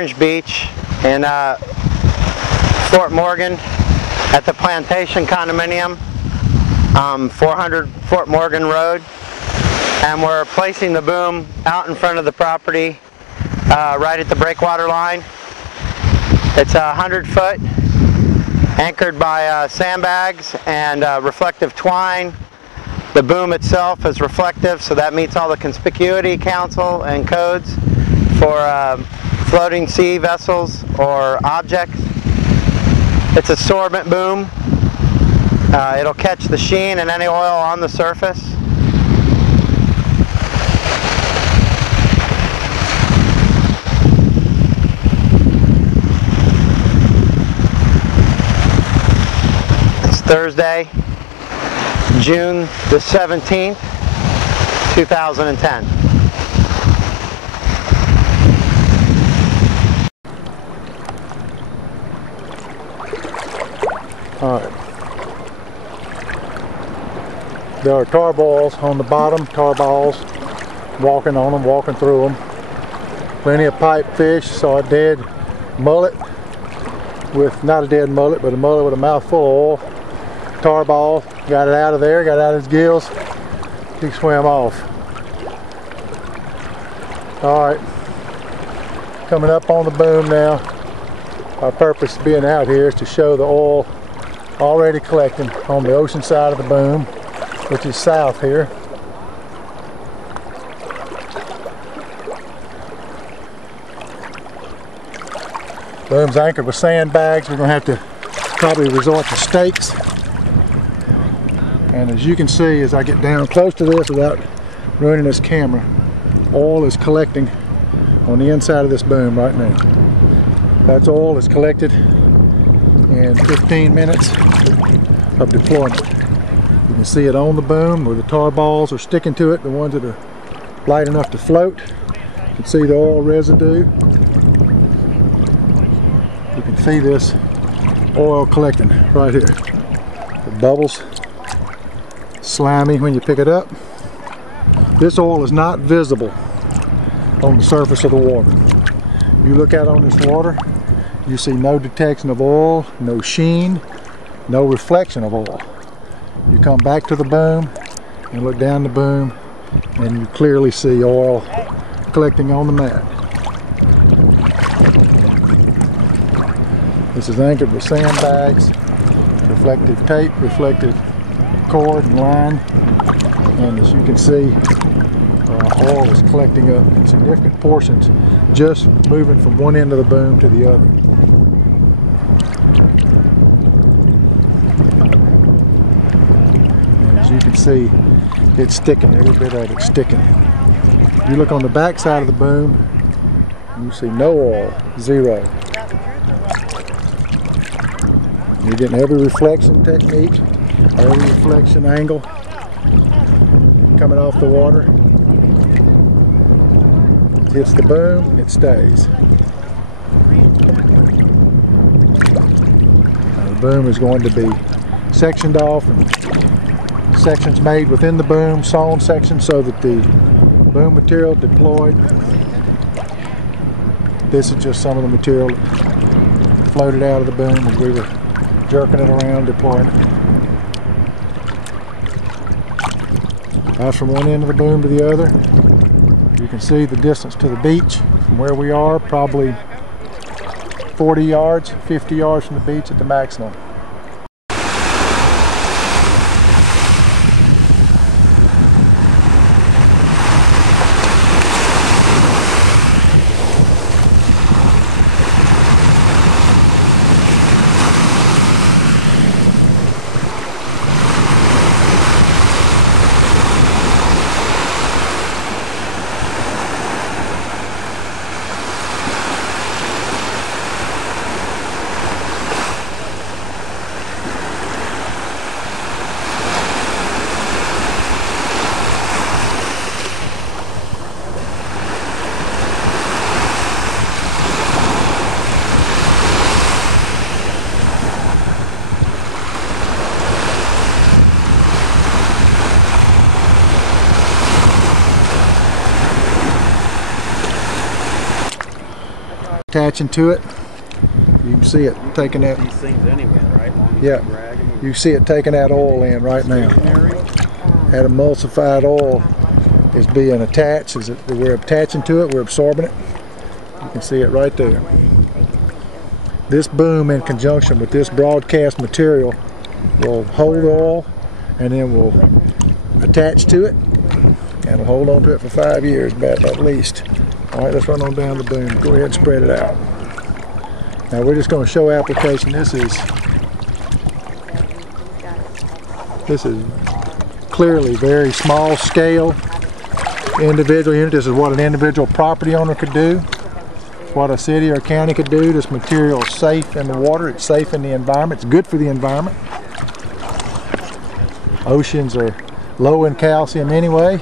Orange Beach in Fort Morgan at the Plantation Condominium, 400 Fort Morgan Road, and we're placing the boom out in front of the property right at the breakwater line. It's 100 foot, anchored by sandbags and reflective twine. The boom itself is reflective, so that meets all the Conspicuity Council and codes for floating sea vessels or objects. It's a sorbent boom. It'll catch the sheen and any oil on the surface. It's Thursday, June the 17th, 2010. Alright. There are tar balls on the bottom, tar balls. Walking on them, walking through them. Plenty of pipe fish. Saw a dead mullet with, not a dead mullet, but a mullet with a mouthful of oil. Tar ball. Got it out of there, got it out of his gills. He swam off. Alright. Coming up on the boom now. Our purpose of being out here is to show the oil already collecting on the ocean side of the boom, which is south here. Boom's anchored with sandbags. We're going to have to probably resort to stakes. And as you can see, as I get down close to this without ruining this camera, oil is collecting on the inside of this boom right now. That's oil is collected in 15 minutes of deployment. You can see it on the boom where the tar balls are sticking to it, the ones that are light enough to float. You can see the oil residue. You can see this oil collecting right here. The bubbles, slimy when you pick it up. This oil is not visible on the surface of the water. You look out on this water, you see no detection of oil, no sheen, no reflection of oil. You come back to the boom and look down the boom and you clearly see oil collecting on the mat. This is anchored with sandbags, reflective tape, reflective cord and line, and as you can see, oil is collecting up in significant portions, just moving from one end of the boom to the other. And as you can see, it's sticking, every bit of it's sticking. You look on the back side of the boom, you see no oil, zero. You're getting every reflection technique, every reflection angle coming off the water. It hits the boom, it stays. Now the boom is going to be sectioned off and sections made within the boom, sawn sections so that the boom material deployed. This is just some of the material that floated out of the boom as we were jerking it around, deploying it. That's from one end of the boom to the other. You can see the distance to the beach from where we are, probably 40 yards, 50 yards from the beach at the maximum. attaching to it. You can see it taking that. These things anyway, right? Yeah, you see it taking that oil in right now. That emulsified oil is being attached. We're attaching to it, we're absorbing it. You can see it right there. This boom in conjunction with this broadcast material will hold the oil and then we'll attach to it and we'll hold on to it for 5 years at least. All right, let's run on down the boom. Go ahead and spread it out. Now we're just going to show application. This is clearly very small scale individual unit. This is what an individual property owner could do. It's what a city or county could do. This material is safe in the water. It's safe in the environment. It's good for the environment. Oceans are low in calcium anyway.